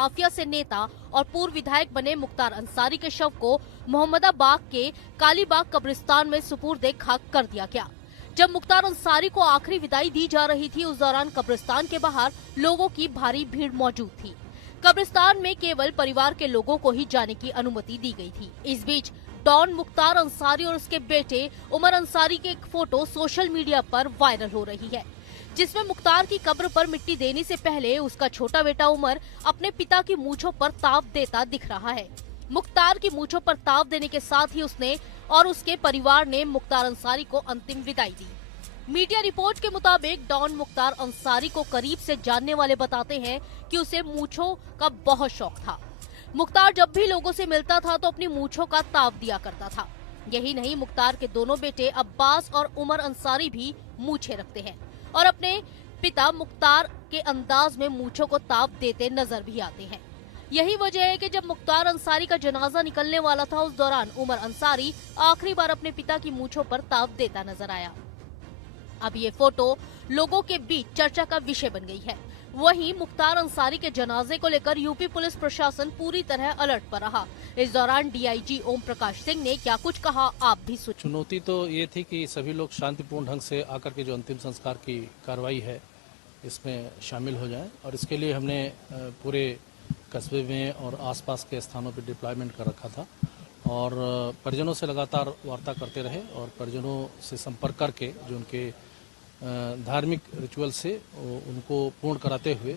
Mafia से नेता और पूर्व विधायक बने मुख्तार अंसारी के शव को मोहम्मदाबाद के कालीबाग कब्रिस्तान में सुपुर्द खाक कर दिया गया। जब मुख्तार अंसारी को आखिरी विदाई दी जा रही थी, उस दौरान कब्रिस्तान के बाहर लोगों की भारी भीड़ मौजूद थी। कब्रिस्तान में केवल परिवार के लोगों को ही जाने की अनुमति दी गई थी। इस बीच डॉन मुख्तार अंसारी और उसके बेटे उमर अंसारी की एक फोटो सोशल मीडिया पर वायरल हो रही है, जिसमें मुख्तार की कब्र पर मिट्टी देने से पहले उसका छोटा बेटा उमर अपने पिता की मूंछों पर ताव देता दिख रहा है। मुख्तार की मूंछों पर ताव देने के साथ ही उसने और उसके परिवार ने मुख्तार अंसारी को अंतिम विदाई दी। मीडिया रिपोर्ट के मुताबिक डॉन मुख्तार अंसारी को करीब से जानने वाले बताते हैं कि उसे मूंछों का बहुत शौक था। मुख्तार जब भी लोगों से मिलता था तो अपनी मूंछों का ताव दिया करता था। यही नहीं, मुख्तार के दोनों बेटे अब्बास और उमर अंसारी भी मूंछें रखते हैं और अपने पिता मुख्तार के अंदाज में मूंछों को ताव देते नजर भी आते हैं। यही वजह है कि जब मुख्तार अंसारी का जनाजा निकलने वाला था, उस दौरान उमर अंसारी आखिरी बार अपने पिता की मूंछों पर ताव देता नजर आया। अब ये फोटो लोगों के बीच चर्चा का विषय बन गई है। वहीं मुख्तार अंसारी के जनाजे को लेकर यूपी पुलिस प्रशासन पूरी तरह अलर्ट पर रहा। इस दौरान डीआईजी ओम प्रकाश सिंह ने क्या कुछ कहा, आप भी सुनिए। चुनौती तो ये थी कि सभी लोग शांतिपूर्ण ढंग से आकर के जो अंतिम संस्कार की कार्रवाई है इसमें शामिल हो जाएं, और इसके लिए हमने पूरे कस्बे में और आसपास के स्थानों पर डिप्लॉयमेंट कर रखा था और परिजनों से लगातार वार्ता करते रहे और परिजनों से संपर्क करके जो उनके धार्मिक रिचुअल से उनको पूर्ण कराते हुए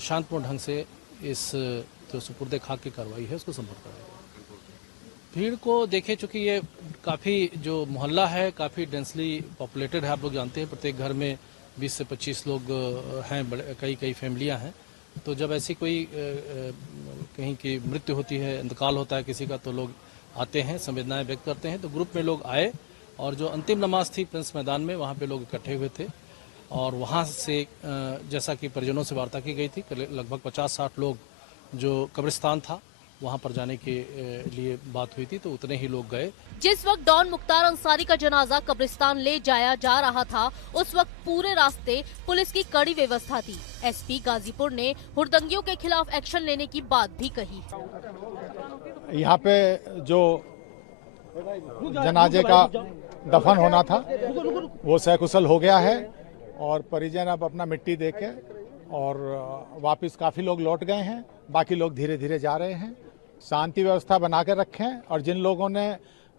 शांतपूर्ण ढंग से इस जो सुपुर्द खाक की कार्रवाई है उसको संपन्न कराया। भीड़ को देखे, चूंकि ये काफ़ी जो मोहल्ला है काफ़ी डेंसली पॉपुलेटेड है, आप लोग जानते हैं प्रत्येक घर में 20 से 25 लोग हैं, कई फैमिलियां हैं। तो जब ऐसी कोई कहीं की मृत्यु होती है, इंतकाल होता है किसी का, तो लोग आते हैं, संवेदनाएं व्यक्त करते हैं। तो ग्रुप में लोग आए और जो अंतिम नमाज थी प्रिंस मैदान में, वहाँ पे लोग इकट्ठे हुए थे और वहाँ से जैसा कि परिजनों से वार्ता की गई थी, लगभग 50-60 लोग जो कब्रिस्तान था वहाँ पर जाने के लिए बात हुई थी, तो उतने ही लोग गए। जिस वक्त डॉन मुख्तार अंसारी का जनाजा कब्रिस्तान ले जाया जा रहा था, उस वक्त पूरे रास्ते पुलिस की कड़ी व्यवस्था थी। एसपी गाजीपुर ने हुड़दंगियों के खिलाफ एक्शन लेने की बात भी कही। यहाँ पे जो जनाजे का दफन होना था वो सकुशल हो गया है और परिजन अब अपना मिट्टी देके और वापस काफ़ी लोग लौट गए हैं, बाकी लोग धीरे धीरे जा रहे हैं। शांति व्यवस्था बना कर रखें और जिन लोगों ने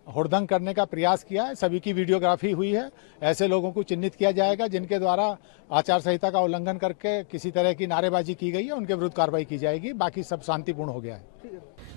हुड़दंग करने का प्रयास किया है सभी की वीडियोग्राफी हुई है। ऐसे लोगों को चिन्हित किया जाएगा जिनके द्वारा आचार संहिता का उल्लंघन करके किसी तरह की नारेबाजी की गई है, उनके विरुद्ध कार्रवाई की जाएगी। बाकी सब शांतिपूर्ण हो गया है।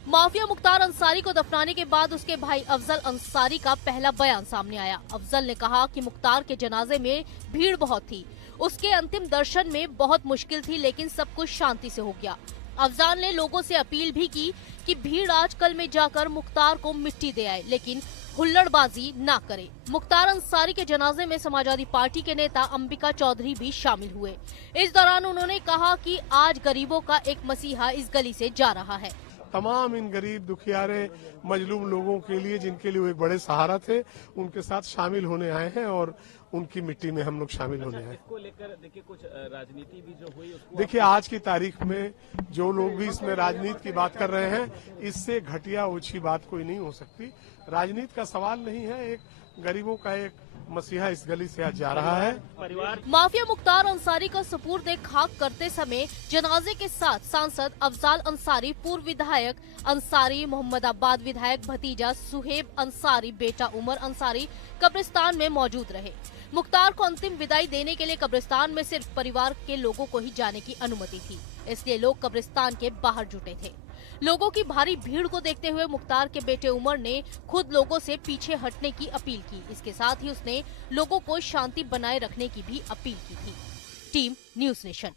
माफिया मुख्तार अंसारी को दफनाने के बाद उसके भाई अफजल अंसारी का पहला बयान सामने आया। अफजल ने कहा कि मुख्तार के जनाजे में भीड़ बहुत थी, उसके अंतिम दर्शन में बहुत मुश्किल थी, लेकिन सब कुछ शांति से हो गया। अफजल ने लोगों से अपील भी की कि भीड़ आज कल में जाकर मुख्तार को मिट्टी दे आए, लेकिन हुल्लड़बाजी ना करे। मुख्तार अंसारी के जनाजे में समाजवादी पार्टी के नेता अंबिका चौधरी भी शामिल हुए। इस दौरान उन्होंने कहा कि आज गरीबों का एक मसीहा इस गली से जा रहा है। तमाम इन गरीब दुखियारे मजलूम लोगों के लिए, जिनके लिए वो एक बड़े सहारा थे, उनके साथ शामिल होने आए हैं और उनकी मिट्टी में हम लोग शामिल होने आए। इसको लेकर देखिए कुछ राजनीति भी जो हुई, देखिए आज की तारीख में जो लोग भी इसमें राजनीति की बात कर रहे हैं, इससे घटिया ऊंची बात कोई नहीं हो सकती। राजनीति का सवाल नहीं है, एक गरीबों का एक मसीहा इस गली से आज जा रहा है। परिवार माफिया मुख्तार अंसारी का सुपुर्द खाक करते समय जनाजे के साथ सांसद अफजाल अंसारी, पूर्व विधायक अंसारी, मोहम्मदाबाद विधायक भतीजा सुहेब अंसारी, बेटा उमर अंसारी कब्रिस्तान में मौजूद रहे। मुख्तार को अंतिम विदाई देने के लिए कब्रिस्तान में सिर्फ परिवार के लोगों को ही जाने की अनुमति थी, इसलिए लोग कब्रिस्तान के बाहर जुटे थे। लोगों की भारी भीड़ को देखते हुए मुख्तार के बेटे उमर ने खुद लोगों से पीछे हटने की अपील की। इसके साथ ही उसने लोगों को शांति बनाए रखने की भी अपील की थी। Team news nation.